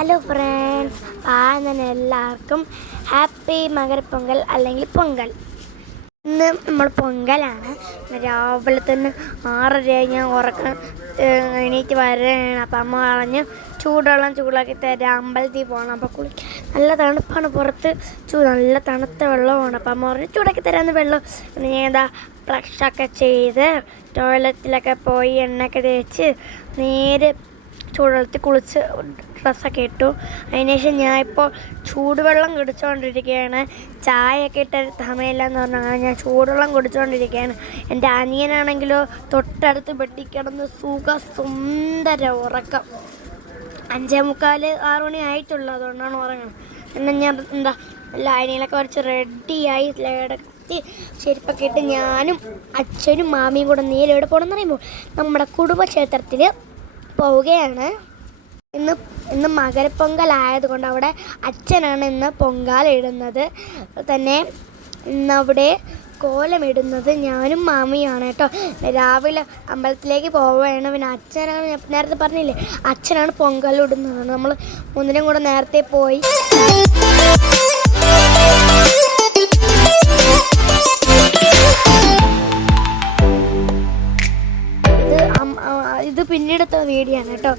Hello friends, അങ്ങനെ എല്ലാവർക്കും happy Makarapongal അല്ലെങ്കിൽ പൊങ്കൽ. ഇന്ന് നമ്മൾ പൊങ്കലാണ്. രാവിലെ തന്നെ 6:30 ഞാൻ ഉറക്കം എണീറ്റ് വരെയാണ്. അപ്പം അമ്മ പറഞ്ഞ് ചൂടുവെള്ളം ചൂടാക്കി തരാം, അമ്പലത്തിൽ പോകണം. അപ്പോൾ നല്ല തണുപ്പാണ് പുറത്ത്, നല്ല തണുത്ത വെള്ളമാണ്. അപ്പം അമ്മ പറഞ്ഞ് ചൂടാക്കി തരാമെന്ന് വെള്ളം. ഞാൻ എന്താ ബ്രഷൊക്കെ ചെയ്ത് ടോയ്ലറ്റിലൊക്കെ പോയി എണ്ണയൊക്കെ തേച്ച് നേരെ ചൂടുവെള്ളത്തിൽ കുളിച്ച് ഡ്രസ്സൊക്കെ ഇട്ടു. അതിനുശേഷം ഞാൻ ഇപ്പോൾ ചൂടുവെള്ളം കുടിച്ചുകൊണ്ടിരിക്കുകയാണ്. ചായയൊക്കെ ഇട്ട സമയമില്ലെന്ന് പറഞ്ഞാൽ ഞാൻ ചൂടുവെള്ളം കുടിച്ചുകൊണ്ടിരിക്കുകയാണ്. എൻ്റെ അനിയനാണെങ്കിലോ തൊട്ടടുത്ത് വെട്ടിക്കിടന്ന് സുന്ദര ഉറക്കം. 5:45 6 മണി ആയിട്ടുള്ളൂ, അതുകൊണ്ടാണ് ഉറങ്ങുന്നത്. എന്നാൽ ഞാൻ ലൈനിലൊക്കെ വരച്ച് റെഡിയായി കിടത്തി ചെരുപ്പൊക്കെ ഇട്ട് ഞാനും അച്ഛനും മാമിയും കൂടെ നേരെ എവിടെ പോകണമെന്ന് പറയുമ്പോൾ നമ്മുടെ കുടുംബക്ഷേത്രത്തിൽ പോവുകയാണ്. ഇന്ന് മകരപ്പൊങ്കൽ ആയതുകൊണ്ട് അവിടെ അച്ഛനാണ് ഇന്ന് പൊങ്കാലിടുന്നത്. തന്നെ ഇന്നവിടെ കോലമിടുന്നത് ഞാനും മാമിയാണ് കേട്ടോ. രാവിലെ അമ്പലത്തിലേക്ക് പോവുകയാണ്. പിന്നെ അച്ഛനാണ്, ഞാൻ നേരത്തെ പറഞ്ഞില്ലേ, അച്ഛനാണ് പൊങ്കലിടുന്നത്. നമ്മൾ മൂന്നിനും കൂടെ നേരത്തെ പോയി. ഇത് പിന്നീടത്തെ വീഡിയോ ആണ് കേട്ടോ.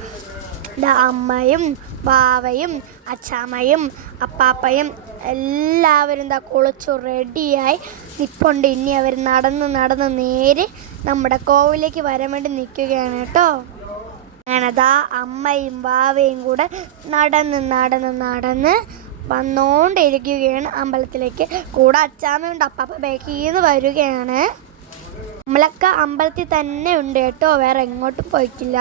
അമ്മയും ബാവയും അച്ചാമ്മയും അപ്പാപ്പയും എല്ലാവരും കുളിച്ചു റെഡിയായി നിൽപ്പുണ്ട്. ഇനി അവർ നടന്ന് നേരെ നമ്മുടെ കോവിലേക്ക് വരാൻ വേണ്ടി നിൽക്കുകയാണ് കേട്ടോ. അങ്ങനെതാ അമ്മയും ബാവയും കൂടെ നടന്ന് വന്നുകൊണ്ടിരിക്കുകയാണ് അമ്പലത്തിലേക്ക്. കൂടെ അച്ചാമ്മയുണ്ട്, അപ്പാപ്പ ബാക്കിൽ നിന്ന് വരികയാണ്. നമ്മളൊക്കെ അമ്പലത്തിൽ തന്നെ ഉണ്ട് കേട്ടോ, വേറെ എങ്ങോട്ടും പോയിട്ടില്ല.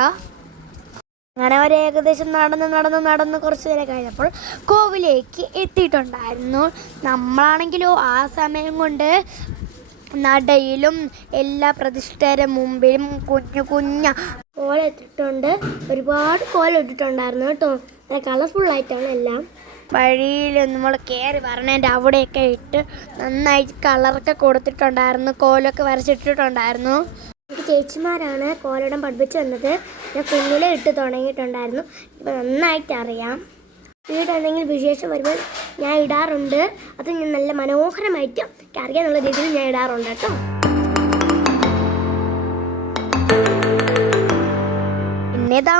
അങ്ങനെ അവർ ഏകദേശം നടന്ന് കുറച്ച് നേരം കഴിഞ്ഞപ്പോൾ കോവിലേക്ക് എത്തിയിട്ടുണ്ടായിരുന്നു. നമ്മളാണെങ്കിലോ ആ സമയം കൊണ്ട് നടയിലും എല്ലാ പ്രതിഷ്ഠയുടെ മുമ്പിലും കുഞ്ഞു കോലം ഇട്ടിട്ടുണ്ട്. ഒരുപാട് കോലം ഇട്ടിട്ടുണ്ടായിരുന്നു കേട്ടോ. നല്ല കളർഫുള്ളായിട്ടാണ് എല്ലാം. വഴിയിൽ നമ്മൾ കയറി വരണേൻ്റെ അവിടെയൊക്കെ ഇട്ട് നന്നായിട്ട് കളറൊക്കെ കൊടുത്തിട്ടുണ്ടായിരുന്നു, കോലമൊക്കെ വരച്ചിട്ടിട്ടുണ്ടായിരുന്നു. എനിക്ക് ചേച്ചിമാരാണ് കോലയിടം പഠിപ്പിച്ചു തന്നത്. ഞാൻ കുഞ്ഞിലെ ഇട്ട് തുടങ്ങിയിട്ടുണ്ടായിരുന്നു. ഇപ്പം നന്നായിട്ട് അറിയാം. വീട് എന്തെങ്കിലും വിശേഷം വരുമ്പോൾ ഞാൻ ഇടാറുണ്ട്. അത് ഞാൻ നല്ല മനോഹരമായിട്ട് അറിയാന്നുള്ള രീതിയിൽ ഞാൻ ഇടാറുണ്ട് കേട്ടോ. പിന്നേതാ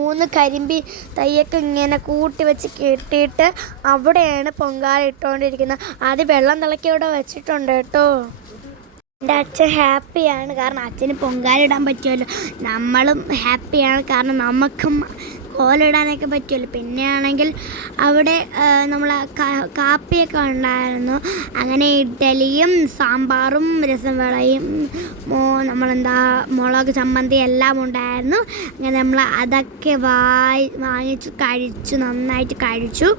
മൂന്ന് കരിമ്പി തയ്യൊക്കെ ഇങ്ങനെ കൂട്ടി വെച്ച് കെട്ടിയിട്ട് അവിടെയാണ് പൊങ്കാല ഇട്ടുകൊണ്ടിരിക്കുന്നത്. ആദ്യം വെള്ളം തിളക്കി അവിടെ വെച്ചിട്ടുണ്ട് കേട്ടോ. എൻ്റെ അച്ഛൻ ഹാപ്പിയാണ്, കാരണം അച്ഛന് പൊങ്കാലിടാൻ പറ്റുമല്ലോ. നമ്മളും ഹാപ്പിയാണ്, കാരണം നമുക്കും കോലിടാനൊക്കെ പറ്റുമല്ലോ. പിന്നെ ആണെങ്കിൽ അവിടെ നമ്മൾ കാപ്പിയൊക്കെ ഉണ്ടായിരുന്നു. അങ്ങനെ ഇഡ്ഡലിയും സാമ്പാറും രസവളയും മുളക് ചമ്മന്തി എല്ലാം ഉണ്ടായിരുന്നു. അങ്ങനെ നമ്മൾ അതൊക്കെ വാങ്ങിച്ചു നന്നായിട്ട് കഴിച്ചു.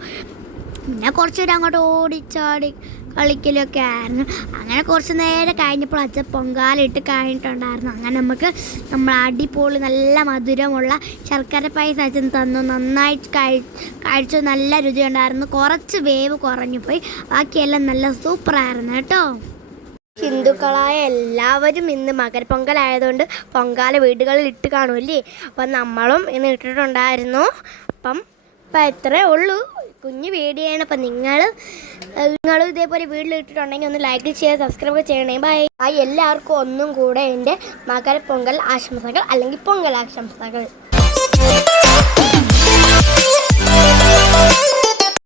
പിന്നെ കുറച്ച് നേരം അങ്ങോട്ട് ഓടിച്ചാടി കളിക്കലൊക്കെ ആയിരുന്നു. അങ്ങനെ കുറച്ച് നേരം കഴിഞ്ഞപ്പോൾ അച്ഛൻ പൊങ്കാലിട്ട് കഴിഞ്ഞിട്ടുണ്ടായിരുന്നു. അങ്ങനെ നമ്മൾ അടിപൊളി നല്ല മധുരമുള്ള ശർക്കര പായസം അച്ഛൻ തന്നു. നന്നായിട്ട് കഴിച്ചു, നല്ല രുചിയുണ്ടായിരുന്നു. കുറച്ച് വേവ് കുറഞ്ഞു പോയി, ബാക്കിയെല്ലാം നല്ല സൂപ്പറായിരുന്നു കേട്ടോ. ഹിന്ദുക്കളായ എല്ലാവരും ഇന്ന് മകരപ്പൊങ്കലായതുകൊണ്ട് പൊങ്കാല വീടുകളിൽ ഇട്ട് കാണുമല്ലേ. അപ്പം നമ്മളും ഇന്ന് ഇട്ടിട്ടുണ്ടായിരുന്നു. അപ്പം ഇത്രേ ഉള്ളൂ, കുഞ്ഞു വീഡിയോയാണ്. അപ്പം നിങ്ങളും ഇതേപോലെ വീട്ടിൽ ഇട്ടിട്ടുണ്ടെങ്കിൽ ഒന്ന് ലൈക്ക് ചെയ്യുക, സബ്സ്ക്രൈബ് ചെയ്യണേ. ബൈ. എല്ലാവർക്കും ഒന്നും കൂടെ എൻ്റെ മകരപ്പൊങ്കൽ ആശംസകൾ അല്ലെങ്കിൽ പൊങ്കൽ ആശംസകൾ.